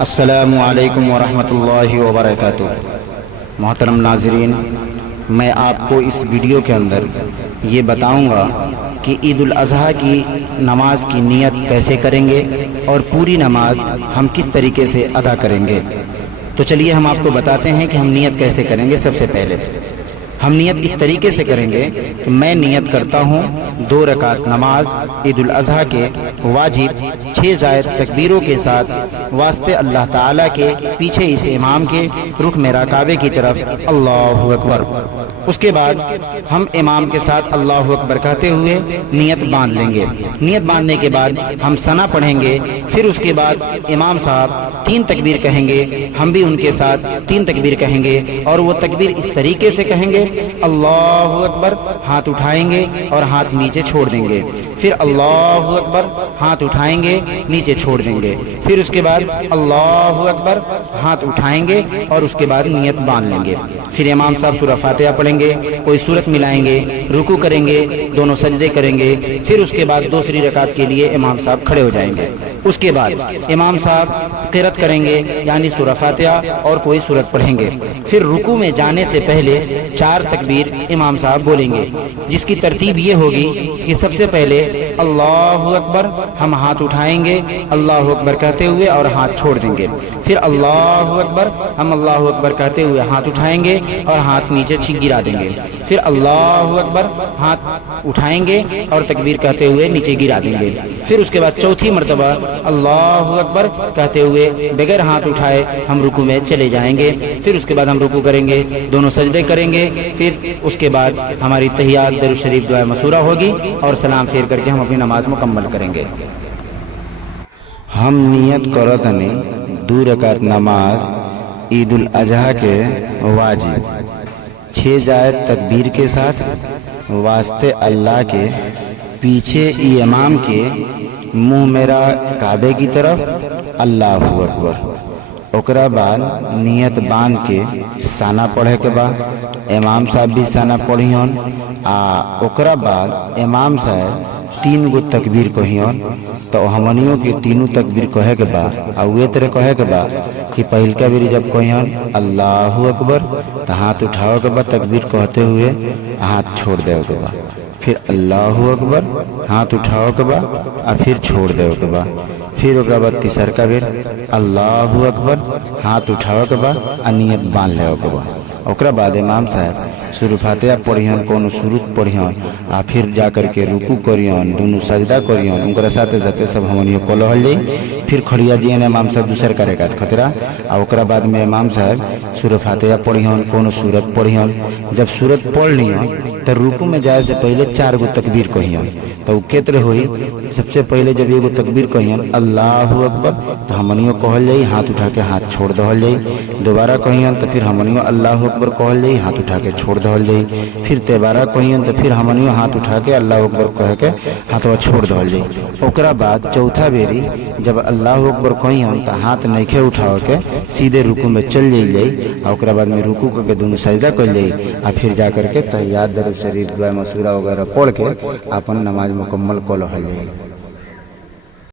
السلام علیکم ورحمۃ اللہ وبرکاتہ۔ محترم ناظرین، میں آپ کو اس ویڈیو کے اندر یہ بتاؤں گا کہ عید الاضحیٰ کی نماز کی نیت کیسے کریں گے اور پوری نماز ہم کس طریقے سے ادا کریں گے۔ تو چلیے ہم آپ کو بتاتے ہیں کہ ہم نیت کیسے کریں گے۔ سب سے پہلے ہم نیت اس طریقے سے کریں گے کہ میں نیت کرتا ہوں 2 رکعت نماز عید الاضحیٰ کے واجب 6 زائد تکبیروں کے ساتھ واسطے اللہ تعالیٰ کے، پیچھے اس امام کے، رخ میرا کعبے کی طرف، اللہ اکبر۔ اس کے بعد ہم امام کے ساتھ اللہ اکبر کہتے ہوئے نیت باندھ لیں گے۔ نیت باندھنے کے بعد ہم ثنا پڑھیں گے، پھر اس کے بعد امام صاحب 3 تکبیر کہیں گے، ہم بھی ان کے ساتھ 3 تکبیر کہیں گے، اور وہ تکبیر اس طریقے سے کہیں گے: اللہ اکبر، ہاتھ اٹھائیں گے اور ہاتھ نیچے چھوڑ دیں گے، پھر اللہ اکبر، ہاتھ اٹھائیں گے، نیچے چھوڑ دیں گے، پھر اس کے بعد اللہ اکبر، ہاتھ اٹھائیں گے اور اس کے بعد نیت باندھ لیں گے۔ پھر امام صاحب سورہ فاتحہ پڑھیں گے، کوئی سورت ملائیں گے، رکوع کریں گے، دونوں سجدے کریں گے، پھر اس کے بعد دوسری رکعت کے لیے امام صاحب کھڑے ہو جائیں گے۔ اس کے بعد امام صاحب قرات کریں گے، یعنی سورہ فاتحہ اور کوئی سورت پڑھیں گے۔ پھر رکوع میں جانے سے پہلے 4 تکبیر امام صاحب بولیں گے، جس کی ترتیب یہ ہوگی کہ سب سے پہلے اللہ اکبر، ہم ہاتھ اٹھائیں گے اللہ اکبر کہتے ہوئے اور ہاتھ چھوڑ دیں گے، پھر اللہ اکبر، ہم اللہ اکبر کہتے ہوئے ہاتھ اٹھائیں گے اور ہاتھ نیچے گرا دیں گے، پھر اللہ اکبر، ہاتھ اٹھائیں گے اور تکبیر کہتے ہوئے نیچے گرا دیں گے، پھر اس کے بعد چوتھی مرتبہ اللہ اکبر کہتے ہوئے بغیر ہاتھ اٹھائے ہم رکوع میں چلے جائیں گے، پھر اس کے بعد ہم رکوع کریں گے، دونوں سجدے کریں گے، پھر اس کے بعد ہماری تحیات، درود شریف، دعا مسورہ ہوگی اور سلام پھیر کر کے ہم اپنی نماز مکمل کریں گے۔ ہم نیت کرتنی 2 رکعت نماز عید الاضحیٰ کے واجب 6 زائد تکبیر کے ساتھ واسطے اللہ کے، پیچھے امام کے، منہ میرا کعبے کی طرف، اللہ اکبر۔ اوکرا بعد نیت باندھ کے ثنا پڑھے کے بعد امام صاحب بھی ثنا پڑھیون، اوکرا بعد امام صاحب 3 گو تکبیر کہیون، تو ہمنیوں کے تینوں تکبیر کہے کے بعد اوے طرح کہے کے بعد کہ پہل کا بھی جب کہیون اللہ اکبر تو ہاتھ اٹھاؤ کے بعد تکبیر کہتے ہوئے ہاتھ چھوڑ دے کے بعد، پھر اللہ اکبر، ہاتھ اٹھاؤ کے بعد اور پھر چھوڑ دے کے بعد، پھر اس کے بعد تیسر کا بیر اللہ اکبر، ہاتھ اٹھاؤ کے بعد نیت باندھ لے کے بعد، اوکرا بعد امام صاحب سورہ فاتحہ پڑھیون، کونو سورت پڑھیون، اور پھر جا کر کے رکوع کریون، دونوں سجدہ کریون، ان کے ساتھ ساتھ سب ہمنیوں کو لہل جائی، پھر کھڑیا جیئن امام صاحب دوسر کا رکعت خطرہ، اور اوکرا بعد میں امام صاحب سورہ فاتحہ پڑھیون، کونو سورت پڑھیون، جب سورت پڑھ لیون تو رکوع میں جائے سے پہلے 4 گو تکبیر کہیون، تو وہ کتر ہوئی؟ سب سے پہلے جب یہ تکبیر کہیون اللہ اکبر تو ہمنیوں کہل جائی، ہاتھ اٹھا کے ہاتھ چھوڑ دہل جائی، دوبارہ کہیون تو پھر ہمنیوں اللہ اکبر کہل جائی، ہاتھ اٹھا کے چھوڑ دہل جائی، پھر تیبارہ کہیون تو پھر ہمنیوں ہاتھ اٹھا کے اللہ اکبر کہہ کے ہاتھ چھوڑ دہل جائی۔ اوکرا بعد چوتھا بیری جب اللہ اکبر کہیون تو ہاتھ نیکھے اٹھاو کے سیدھے رکوع میں چل جائی، اوکرا بعد میں رکوع کر کے دونوں سجدہ کر جائی، اور پھر جا کر کے تحیات، درود شریف، دعا مسورہ وغیرہ پڑھ کے اپن نماز مکمل کو لہل جائی۔